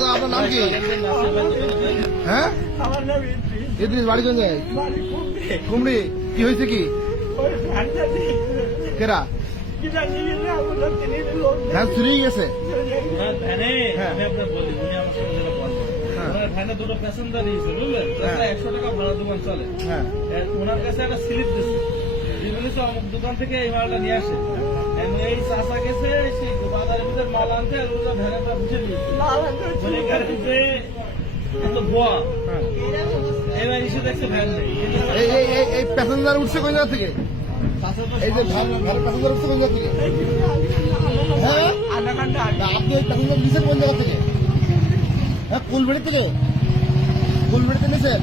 দাদা আপনার নাম কি? হ্যাঁ, আমার নাম ইদ্রিস। বাড়ি কোন জায়গায়? কুমড়ি। কি হয়েছে কি? কেরা ভ্যান চুরিয়ে গেছে? ভ্যানে আমি আপনার বলি, উনি আমার সঙ্গে যেটা বলেন, ওনার ভ্যানে দুটো প্যাসেঞ্জার নিয়েছে, বুঝলেন? 100 টাকা ভাড়া দোকান চলে। ওনার কাছে একটা স্লিপ দিচ্ছে, বলেছে অমুক দোকান থেকে এই মালটা নিয়ে আসে। এই চাষা গেছে সেই বাজারের ভিতরে মাল আনতে, আর ওরা ভ্যানেটা বুঝে দিয়েছে ভুয়া। এবার এসে দেখছে ভ্যান নেই। এই প্যাসেঞ্জার উঠছে কোন জায়গা থেকে? এই যে প্যাসেঞ্জার উঠছে কোন জায়গা থেকে? হ্যাঁ, আপনি ওই প্যাসেঞ্জার নিয়েছেন কোন জায়গা থেকে? হ্যাঁ, ফুলবাড়ি থেকে। ফুলবাড়িতে নিয়েছেন?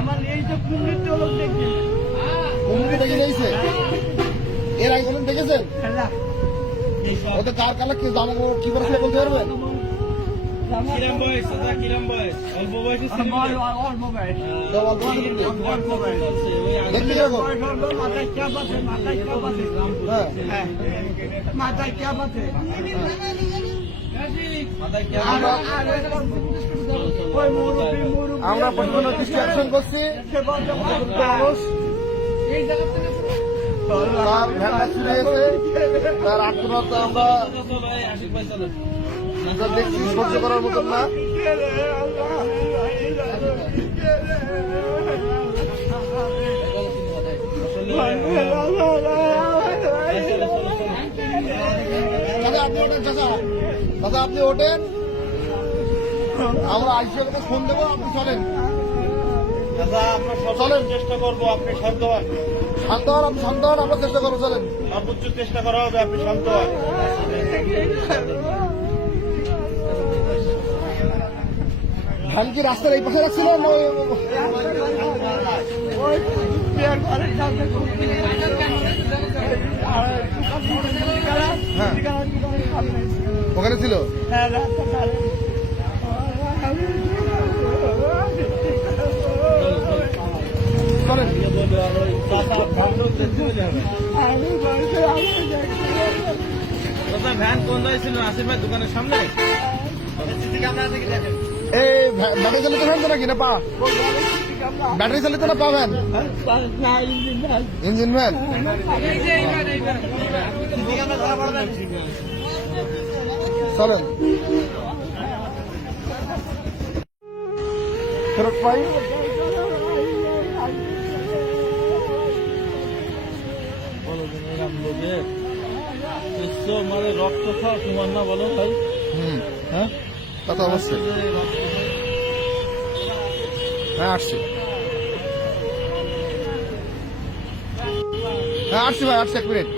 আমার এই যে কুমিরটা লোক দেখি কুমড়ি দেখে নিয়েছে? এর আগে কোনদিন দেখেছেন? ওদের কার কালা কি জানা কি করেছিল বলতে পারবেন? কিরম বয়স? কিরম বয়স? অল্প বয়সী ছিল? দেখতে কিরকম? মাথায় ক্যাপ আছে, হ্যাঁ, মাথায় ক্যাপ আছে। আমরা প্রশাসন দৃষ্টি আকর্ষণ করছি। মানুষ তার ভ্যানটা চুরি গেছে, তার আত্মহত্যা আমরা দেখছি সহ্য করার মতন না। দাদা আপনি ওঠেন, আমরা আইসিএলকে ফোন দেবো, আপনি চলেন। দাদা আমরা চলেন, চেষ্টা করবো, আপনি শান্ত হন। শান্ত হন, আপনি শান্ত হন, আমরা চেষ্টা করবো, চলেন। সর্বোচ্চ চেষ্টা করা হবে, আপনি শান্ত হন। ভ্যান কি রাস্তার এই পাশে রাখছিল না? ওখানে ছিল? চলেন। ভ্যান কোন জায়গায় ছিল? আসিফ ভাই দোকানের সামনে। এই ব্যাটারি চালিত ভ্যান তো নাকি না? পা ব্যাটারি চালিত না পা ভ্যান? Engine van. চলেন ফেরত পাই। মানে রক্ত খাওয়া তোমার না, বলো ভাই? হ্যাঁ, তা তো অবশ্যই। হ্যাঁ আসছি, হ্যাঁ আসছি ভাই, আসছি, 1 মিনিট।